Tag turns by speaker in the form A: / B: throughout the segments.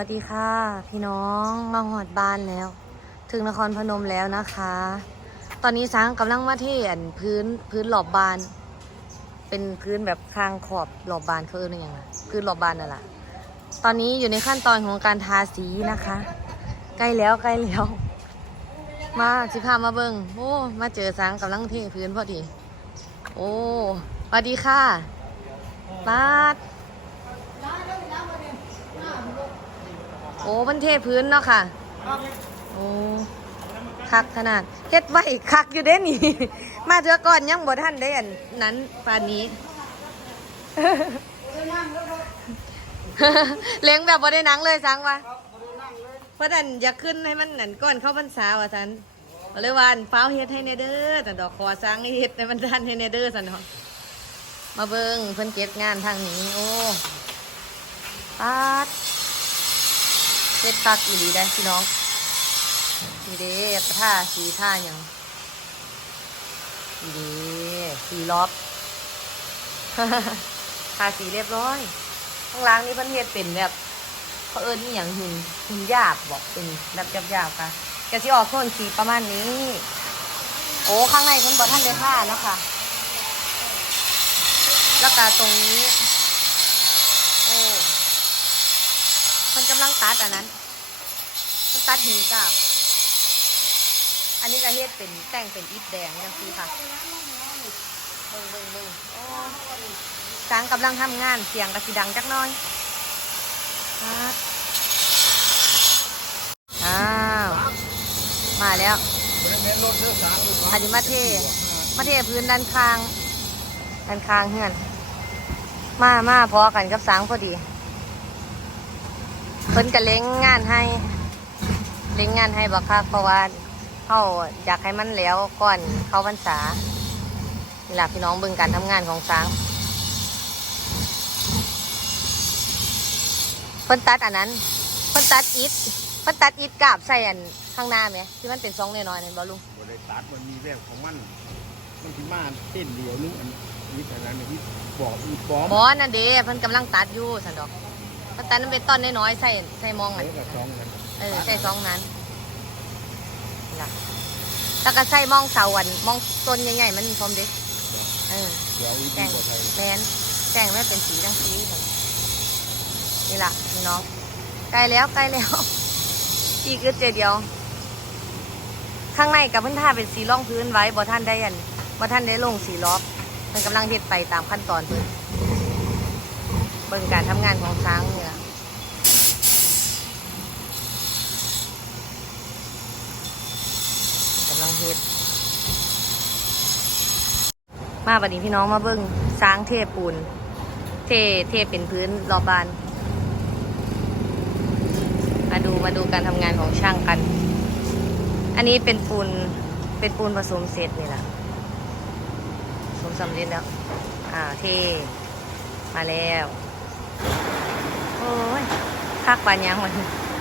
A: วัสดีค่ะ พี่น้องมาหอดบ้านแล้ว ถึงนครพนมแล้วนะคะ ตอนนี้ช้างกำลังมาเทอันพื้นพื้นหลอบบาน เป็นพื้นแบบคางขอบหลอบบานเขาเอ่ยยังไงพื้นหลอบบานนั่นแหละตอนนี้อยู่ในขั้นตอนของการทาสีนะคะ ใกล้แล้วใกล้แล้ว มาสิพามาเบิงโอ้มาเจอช้างกำลังเทพื้นพอดี โอ้สวัสดีค่ะบา โอ้มันเทพื้นเนาะค่ะ โอ้คักขนาดเฮ็ดไว้คักอยู่เด้นี่ มาเถือก่อนยังบ่ทันได้อันนั้นปานนี้ เลี้ยงแบบบ่ได้หนังเลยสังวะเพราะดันอยากขึ้นให้มันนั่นก่อนเข้าพรรษาว่าซั่นเลยว่าอันฟ้าวเฮ็ดให้แน่เด้อแต่ดอกคอสังเฮ็ดให้มันทันให้แน่เด้อซั่นเนาะมาเบิ่งเพิ่นเก็บงานทางนี้ โอ้ปาด เซ็ตปักอีหลีได้พี่น้องนี่เด้ท่าสีท่าอย่างนี่เด้สีล็อบทาสีเรียบร้อย ข้างล่างนี่พันเฮ็ดเป็นแบบเขาเอิญนี่อย่างหุ่นหุ่นหยาบบอกเป็นแบบหยาบๆค่ะแกสิออกโทนสีประมาณนี้ โอ้ข้างในเพิ่นบอกท่านได้ท่านะคะแล้วก็ตรงนี้ โอ้ มันกำลังตัดอันนั้นมันตัดหินกาบอันนี้ก็เฮ็ดเป็นแต่งเป็นอิฐแดงจังซี่ค่ะเบิ่งเบิ่งเบิ่งโอ้างกำลังทำงานเสียงกระสีดังจักน้อยอ้าวมาแล้วอันนี้มาเทมาเทพื้นด้านข้างด้านข้างเฮือน มามาพอกันกับสางพอดี เพิ่นก็เล้งงานให้ เล้งงานให้บักคักเพราะว่าเขาอยากให้มันแล้วก่อนเข้าพรรษานี่แหละพี่น้องเบิ่งการทำงานของช้างเพิ่นตัดอันนั้นเพิ่นตัดอิฐเพิ่นตัดอิฐกาบใส่อันข้างหน้าไหมที่มันเป็นซองน้อยๆเห็นบ่ลุง
B: บริษัทมันมีแววของมันมันที่มาเต้นเดียวนึงอันนี้แต่นั้นที่บอกอีปอม
A: บอนั่นเด้เพิ่นกำลังตัดอยู่สันดอก เพิ่นตัดมันเป็นต้นน้อยๆใส่ใส่มองอัน
B: เออกับสองกัน
A: เออใส่ซองนั้นนี่ล่ะแล้วก็ใส่มองเสาอันมองต้นใหญ่ๆมันมีพร้อมเด็กเออ
B: เดี๋ยวอีก
A: แกง
B: บ่ไทย
A: แมนแกงไม่เป็นสีทั้งสีเลยนี่ล่ะพี่น้องใกล้แล้วใกล้แล้วอีกอึดเจเดียว ข้างในกับเพื้นท่าเป็นสีร่องพื้นไว้บ่ท่านได้ยันบ่ท่านได้ลงสีล็อบมันกำลังเฮ็ดไปตามขั้นตอนเพิ่นเบิ่งการทำงานของช้างเนี่ยกำลังเฮ็ดมาบัดนี้พี่น้องมาเบิ้งช้างเทปูน เทเทเป็นพื้นรอบบาน มาดูมาดูการทำงานของช่างกัน อันนี้เป็นปูนเป็นปูนผสมเสร็จนี่แหละผสมสำเร็จแล้ว อ่าเทมาแล้ว อ้ยคักปานยังมัน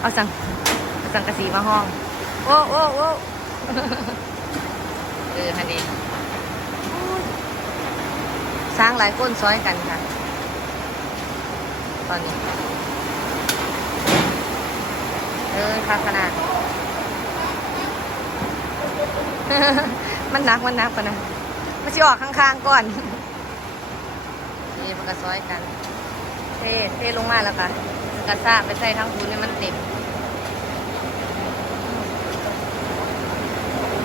A: เอาสังเอาสังกะสีมาห้อง โอ้โอ้โอ้เออฮันดีสร้างหลายคนซ้อยกันค่ะ ตอนนี้ เออค่ะขนาดมันนักมันนักปะนะมันจะออกข้างๆก่อนนี่มันก็ซ้อยกัน เทเทลงมาแล้วค่ะกระซาไปใส่ทั้งทุนเนี่มันเต็ม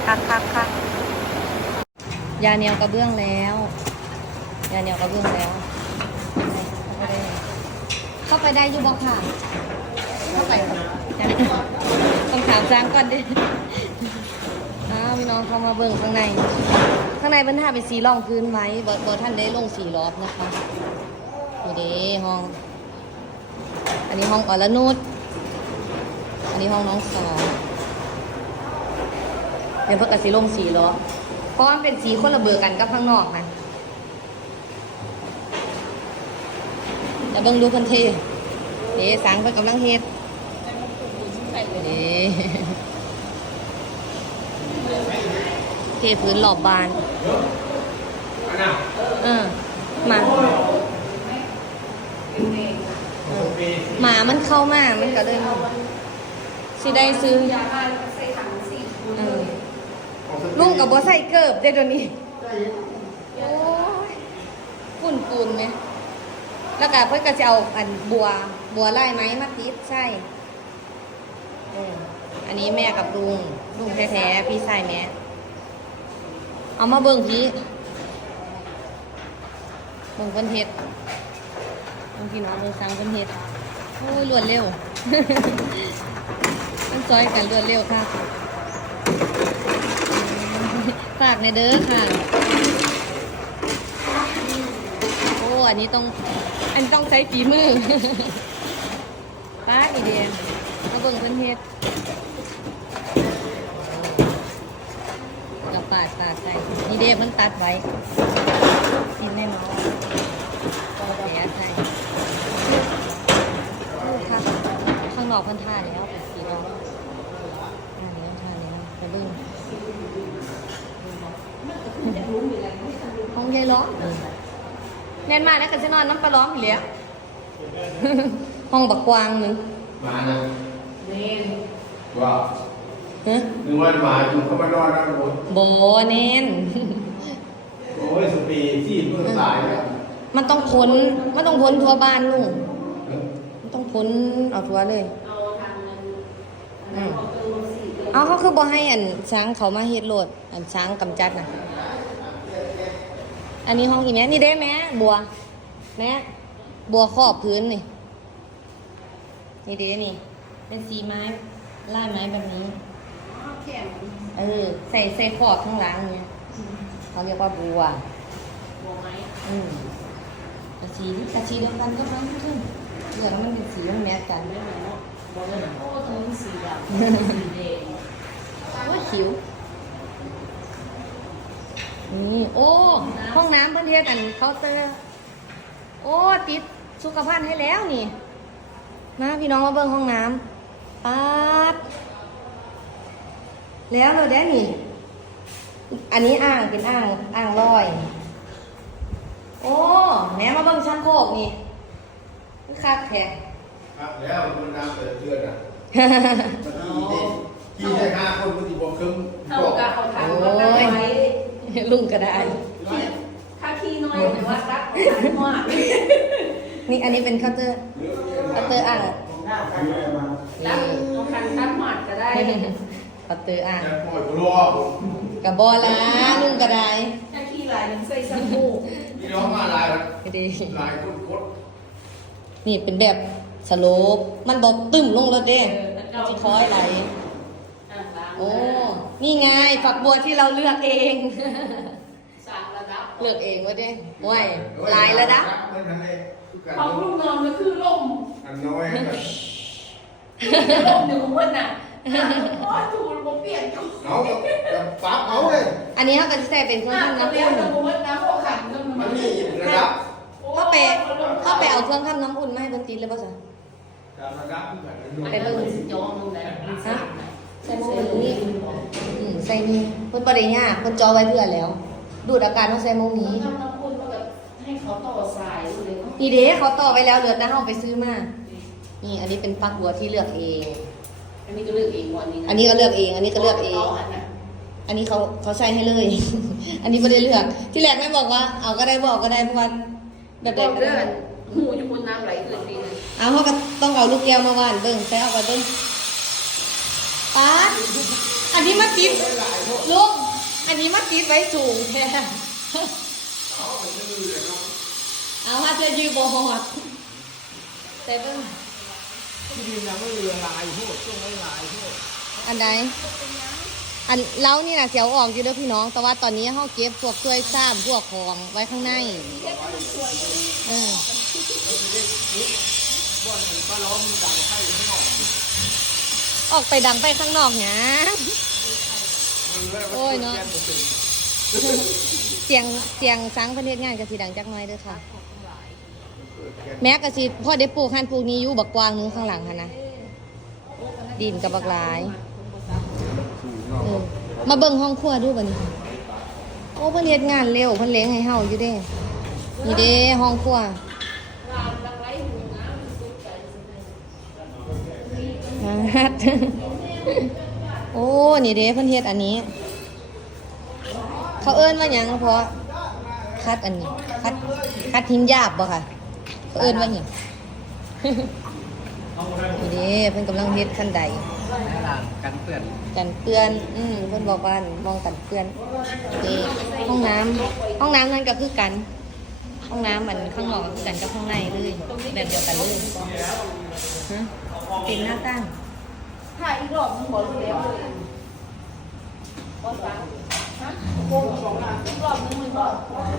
A: คักคักคักยาเนียวกระเบื้องแล้ว ยาเนียวกระเบื้องแล้ว เข้าไปได้อยูบอกค่ะเข้าไปจ้ะต้องถามจ้างก่อนดิอ้าวพี่น้องเข้ามาเบิ่งข้างใน ข้างในเป็นท่าเป็นสีรองพื้นไว้บอท่านได้ลงสีรอบนะคะ เด้ห้อง อันนี้ห้องอรนุชอันนี้ห้องน้องสาวเดี๋ยวเพื่อกสีลงสีล้อเพราะว่ามันเป็นสีคนละเบอร์กันกับข้างนอกนะจะเบิ่งดูเพันเทเด้สังเพิ่นกำลังเฮ็ดเด้เทพื้นหลอบบานเออมา หมามันเข้ามามันก็เลยสิได้ซื้อ
C: ยาบ้านใส่ถังสี่
A: เออลุงกับบัใส่เกิบได้ตัวนี้โอ้ยปุ่นปูนไหมแล้วก็เพื่อนก็จะเอาอันบัว บัวไล่ไหมมาติดใช่เอออันนี้แม่กับลุงลุงแท้ๆพี่ใส่แม่เอามาเบิ่งพี่เบิ่งเพิ่นเฮ็ด บิ่งพี่น้องเบิ่งสังเพิ่นเฮ็ดโอ้ยรวดเร็วมันซอยกันรวดเร็วค่ะฝากในเด้อค่ะ โอ้อันนี้ต้อง อันต้องใช้ฝีมือ ป้าอีเดียนมาเบิ่งเพิ่นเฮ็ดกับปาดปาดใส่นี่เด้มันตัดไว้กินได้มั้ยก็เสียใสโอ้ค่ะข้างนอกเพิ่นท่าแล้วสีดำอันนี้ท่าแล้วไปเบิ่งห้องยายล้อมแน่นมากนะกันจะนอนน้ำปลาล้อมอยู่แล้วห้องบักกวางหนึ่ง
B: มานะ
C: เมน
B: ว่า
A: ฮะ
B: นึกว่าหมาจุ่มเข้ามานอนนะโอ้ย
A: โบเน้น
B: โอ้ยสปีที่เพิ่งตายแล้ว
A: มันต้องพ้นมันต้องพ้นทั่วบ้านลูกมันต้อง พ้นเอาทั่วเลย
C: เอาทางเงิน
A: อืม
C: เอาเติมสี่
A: เอาเขาคือบ่ให้อันช้างเขามาเฮ็ดโลด อันช้างกำจัดน่ะ อันนี้ห้องอีแม่นี่เด้แม่บัวแม่บัวครอบพื้นนี่ นี่เด้นี่ เป็นสีไม้ลายไม้แบบนี้
C: เอาแข็ง
A: เออ ใส่ใส่ขอบข้างหลังเนี่ยเขาเรียกว่าบัว
C: หัวไม้
A: อืมกระชีกระชีเดียวกันก็พันขึ้น เหลือแล้วมันเป็นสีมันแมทกัน
C: ไม่เหมือนเนาะบอกเลยโอ้ทั้สีดำสีแดง
A: ว่าขิวนี่โอ้ห้องน้ำเพื่อนเทศอันเคาน์เตอร์โอ้ติดสุขภัณฑ์ให้แล้วนี่นะพี่น้องมาเบิ่งห้องน้ำป๊าดแล้วเลยได้นี่ อันนี้อ่างเป็นอ่างอ่างลอย โอ้แหนมาเบิ่งชั้นโคกนี่ คือคักแท้
B: ครับแล้วมันน้ำเปิดเชือกอะมันขี่ได้ขี่ได้ห้าคนมันจะบอกครึ่ง
C: เท่ากับเอาถังมาตั้งไว้
A: ลุงก็ได้
C: ถ้าขี้น้อยหรือว่ารักเอาถังมาก
A: นี่อันนี้เป็นเคาน์เตอร์เคาน์เตอร์อ่าง
C: รักเอาถังทับหมัดก็ได้
A: เคาน์เตอร์อ่าง
B: จะปล่อยรอ
A: กับบอละลุงก็ได้
C: ถ้าขี้ลายมันใส่สบู่
B: พี่น้องมาลาย
A: ก็ดี
B: ลายคนคด
A: นี่เป็นแบบสโลปมันบอกตึ้มลงรถเด้จิคอยไหล
C: อะล้าง
A: โอ้นี่ไงฝักบัวที่เราเลือกเอง
C: สามระดับ
A: เลือกเองวะเด้ว้ยลายแล้วนะ
B: มันนั่นเอง
C: ของลูกนอนก็คือล่ม
B: อันน้อย
C: ล่มหนึ่งคนน่ะโอ้ถูกผมเปลี่ยนจุด
B: เอาจะปับเอาเลย
A: อันนี้เขาก็จะใส่เป็นเครื่อง
C: อะ
A: ทำน้ำ
C: เลี้ย
A: อุ่
C: ง
A: น
C: สมมติน้ำโอขันก็มัน
B: มันมีระดับ
A: เข้าไปเข้าไปเอาเครื่องทำน้ำอุ่น มาให้บนตีนเลยป่ะจ๊ะ
B: ระดับที่แบบ
C: ไปเบิ่งจองตรงไหน
A: ฮะใส่โมงนี้อืมใส่นี่เพิ่นประเดี๋ยวเพิ่นจอไว้เพื่อแล้ว ดูดอากาศต้องใส่โมงนี้
C: ทำน้ำอุ่นมาแบบให้เขาต่อสายเลยเนาะ
A: นี่เด้เขาต่อไว้แล้วเหลือแต่เฮาไปซื้อมา นี่อันนี้เป็นฟักบัวที่เลือกเอง
C: อันนี้ก็เลือกเองวันนี้นะ
A: อันนี้ก็เลือกเอง อันนี้ก็เลือกเอง
C: อันน่ะ
A: อันนี้เขาเขาใช้ให้เลย อันนี้ไม่ได้เลือก ที่แรกแม่บอกว่า เอาก็ได้บอกก็ได้เพราะว่าแบบ
C: บ
A: ใด
C: อก
A: ก็
C: เรื่อ
A: ได้
C: ง หูอยู่บนน้ำไหลเกินปีนึง
A: เอาเขาก็ต้องเอาลูกแก้วมาว่านเบิ่งใส่เอาไปเบิ่งป๊าดอันนี้มาติดลุงอันนี้มาติดไว้สูงแท้เอามาจะยืบบอดใส่เบิ่ง
B: ที่ดินนะไม่เรือลายโทษต้องไม่ลายโทษ
A: อันใดอันเล้านี่นะเสียวออกอยู่ด้อพี่น้อง แต่ว่าตอนนี้เขาเก็บพวกถ้วยซ้ำพวกของไว้ข้างในเออ ออกไปดังไปข้างนอกนะโอ้ยเนาะเสียงเสียงสังประเทศงานกะสีดังจักน้อยเด้อค่ะ แม้กะสิพ่อได้ปลูกหันปลูกนี้อยู่บักกวางนึงข้างหลังค่ะนะดินกับบักหลายเออมาเบิ่งห้องครัวดูบัดนี้โอ้เพิ่นเฮ็ดงานเร็วเพิ่นเลี้ยงให้เฮาอยู่เด้นี่เด้ห้องครัว ฮัดโอ้ นี่เด้เพิ่นเฮ็ดอันนี้ เขาเอิ้นว่าหยังเพราะคัดอันนี้ คัดคัดหินหยาบบ่ค่ะ เขาเอิ้นว่าหยังนี่เด้เพิ่นกำลังเฮ็ดขั้นใด
B: ข้างล่างกันเปื้อน
A: กันเปื้อน อืมเพิ่นบอกว่ามองกันเปื้อนนี่ห้องน้ำห้องน้ำนั่นก็คือกัน ห้องน้ำมันข้างนอกก็คือกันกับข้างในเลยแบบเดียวกันเลยฮะเป็นหน้าตั้ง
C: ถ่ายอีกรอบนึงบอกรู้แล้วเลยบอสฟังฮะโกงสองอีกรอบนึงมันบอก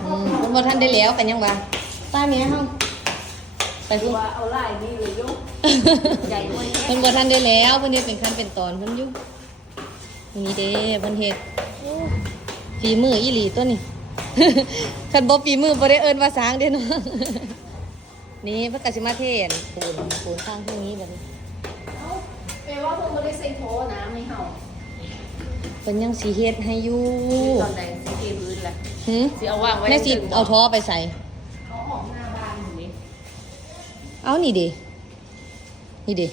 A: อืมเพิ่นบ่ทันได้แล้วกันยังวะป้าแม่เฮาไปพุ่น
C: ว่าเอาไล่นี่เลยยกใหญ่กว่านี้
A: เพิ่นบ่ทันได้แล้วเพิ่นเฮ็ดเป็นขั้นเป็นตอนเพิ่นอยู่นี่เด้เพิ่นเฮ็ดโอ้ฝีมืออีหลีตัวนี้ คันบ่ฝีมือบ่ได้เอิ้นว่าสร้างเด้เนาะ นี่เพิ่นก็สิมาเทศปูนปูนสร้างพวกนี้แบบนี้
C: เอ้าแปล ว่าเพิ่งไม่ได้ใส่โถนะไม่เห่า
A: เพิ่นยังสิเฮ็ดให้อยู่
C: ตอนใดสิเกพื้นล่ะ
A: หึ
C: สิเอาวางไว้
A: แม่สิเอาท้อไปใส่
C: เอาออกหน้าบ้านอยู่นี่
A: เอานี่ดินี่ดิ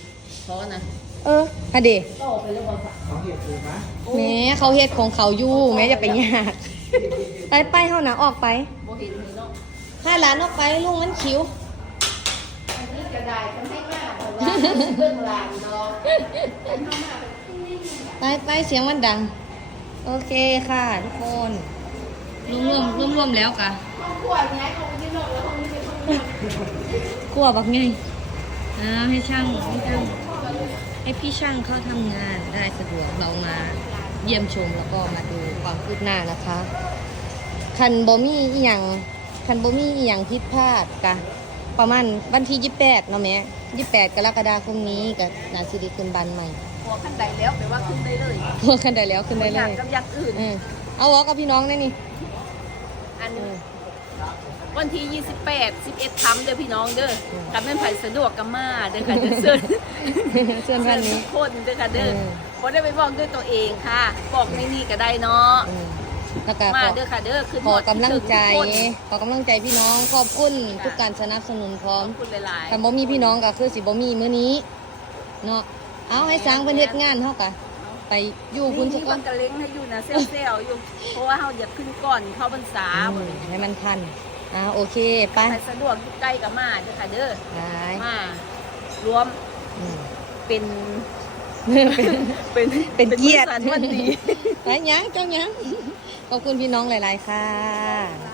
C: โถนะ
A: เออฮะเด
C: ก็ออกไปเลยบอสฟัง
B: เขาเห็ดถูกไหม
A: แหม่เขาเฮ็ดของเขาอยู่แม่จะไปยากไปไปเฮานะออกไป
C: โบเห็นเลยเนาะ
A: ให้หลานออกไปลุงมันคิว
C: อันนี้กระไดทำให้มากแต่ว่าเรื่องราวเนาะ
A: ไปไปเสียงมันดัง โอเคค่ะ ทุกคนรวมรวมรวมรวมแล้วกะ
C: ห้องครัวย้ายออกไปที่นอกแล้วห้องนี้เป็นห้องน้ำ
A: กลัวบักไงอ่าให้ช่างให้ช่างให้พี่ช่างเขาทำงานได้สะดวกเรามาเยี่ยมชมแล้วก็มาดูความคืบหน้านะคะ คันบ่มีอีหยังคันบ่มีอีหยังผิดพลาดกะ ประมาณวันที่28เนาะแม่28กรกฎาคมนี้ก็น่าสิได้ขึ้นบ้านใหม่
C: หัวขั้นใดแล้วแปลว่าขึ้นได้เลย
A: พวกกันได้แล้วขึ้นได้เล
C: อยาก
A: ย
C: กับอย่างอื่น
A: เออเอาวอกับพี่น้องได้นี่
C: อัน
A: เออ
C: วันที่ 28 11คำเด้อพี่น้องเด้อกันเป็นไผสะดวกกับมาเด้อค่ะเด้อเชิญ
A: เสื้อวันนี้
C: ทุกคนเด้อค่ะเด้อ
A: เออ
C: บ่ได้ไปบอกด้วยตัวเองค่ะ บอกในนี่ก็ได้เนาะ
A: เออ แล้วก็
C: มา
A: ขอ
C: เด้อค่ะเด้อคือ
A: ขอกำลังใจ
C: ทุกคน
A: ขอกำลังใจพี่น้องขอบคุณทุกการสนับสนุนพร้อ
C: ข
A: ม
C: อบคุณหลาย
A: คันบ่มีพี่น้องก็คือสิบ่มีมื้อนี้เนาะเอาให้สร้างเพิ่นเฮ็ดงานเฮาก็ไปอยู่
C: ๆ
A: พุ่น
C: นี่
A: ซะก่อ
C: มันนกระเล้งให้อยู่นะเซลล์ๆอยู่ เพราะว่าเฮาอยากขึ้นก่อนเข้าพรรษา
A: อืมให้มันทันอ่าโอเคไป
C: ใครสะดวกอยู่ใกล้กับมาเด้อค่ะเด้อ
A: ไป
C: มารวม
A: อืม
C: เป็น
A: เป็น
C: เป็น
A: เป็นเกียรติ
C: มื้อสันวันดี
A: ไปยังเจ้ายัง ขอบคุณพี่น้องหลาย ๆ ค่ะ